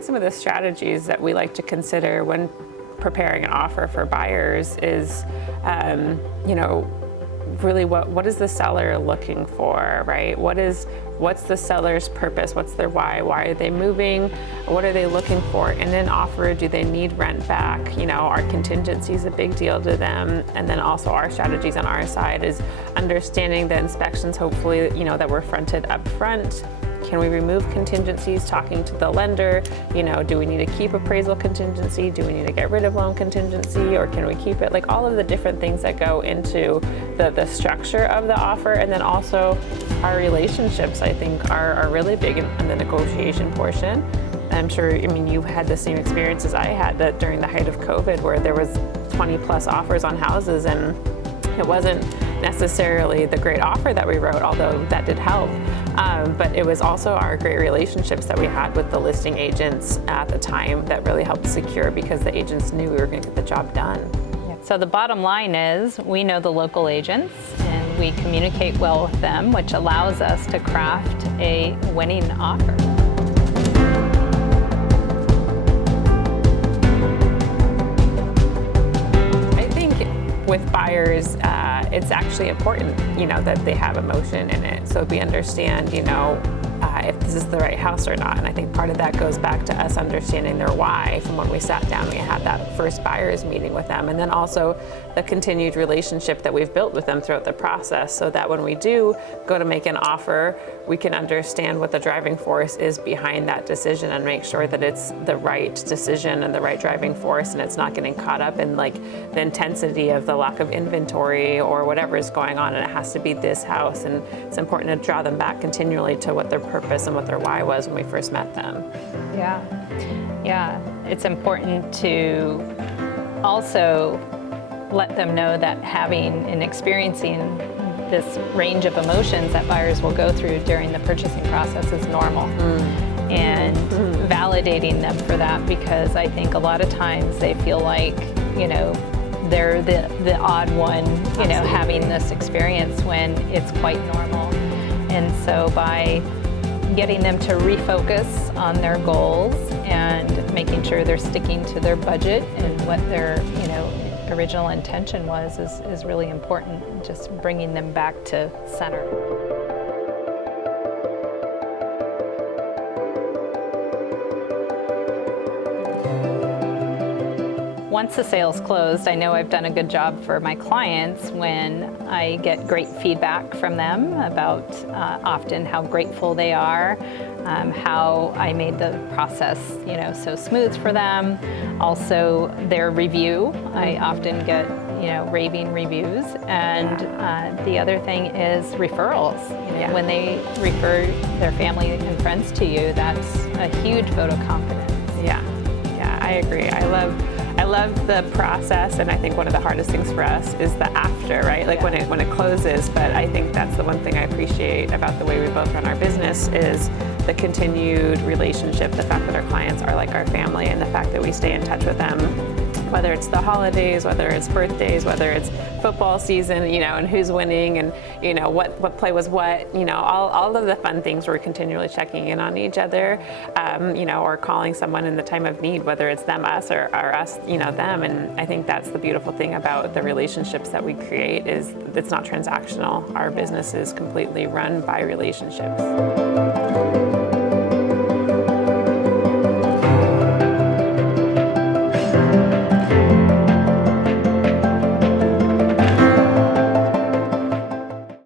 think some of the strategies that we like to consider when preparing an offer for buyers is, really what is the seller looking for, right? What's the seller's purpose? What's their why? Why are they moving? What are they looking for in an offer? Do they need rent back? Are contingencies a big deal to them? And then also our strategies on our side is understanding the inspections, hopefully, that were fronted up front. Can we remove contingencies? Talking to the lender, do we need to keep appraisal contingency? Do we need to get rid of loan contingency, or can we keep it? Like all of the different things that go into the structure of the offer. And then also our relationships, I think, are really big in the negotiation portion. I'm sure, you've had the same experience as I had that during the height of COVID, where there was 20 plus offers on houses, and it wasn't necessarily the great offer that we wrote, although that did help. But it was also our great relationships that we had with the listing agents at the time that really helped secure, because the agents knew we were going to get the job done. So the bottom line is we know the local agents and we communicate well with them, which allows us to craft a winning offer. I think with buyers, it's actually important, that they have emotion in it. So we understand, if this is the right house or not. And I think part of that goes back to us understanding their why from when we sat down, we had that first buyer's meeting with them. And then also the continued relationship that we've built with them throughout the process, so that when we do go to make an offer, we can understand what the driving force is behind that decision and make sure that it's the right decision and the right driving force, and it's not getting caught up in like the intensity of the lack of inventory or whatever is going on, and it has to be this house. And it's important to draw them back continually to what their purpose and what their why was when we first met them. Yeah, it's important to also let them know that having and experiencing this range of emotions that buyers will go through during the purchasing process is normal. And validating them for that, because I think a lot of times they feel like, they're the odd one, having this experience when it's quite normal. And so by getting them to refocus on their goals and making sure they're sticking to their budget and what their original intention was is really important, just bringing them back to center. Once the sale's closed, I know I've done a good job for my clients when I get great feedback from them about often how grateful they are, how I made the process, so smooth for them. Also, their review. I often get, raving reviews. And the other thing is referrals. When they refer their family and friends to you, that's a huge vote of confidence. Yeah, I agree. I love the process, and I think one of the hardest things for us is the after, right? Like when it closes. But I think that's the one thing I appreciate about the way we both run our business is the continued relationship, the fact that our clients are like our family, and the fact that we stay in touch with them, whether it's the holidays, whether it's birthdays, whether it's football season, and who's winning, and what play was what, all of the fun things. We're continually checking in on each other, or calling someone in the time of need, whether it's them, us, or us, them. And I think that's the beautiful thing about the relationships that we create is it's not transactional. Our business is completely run by relationships.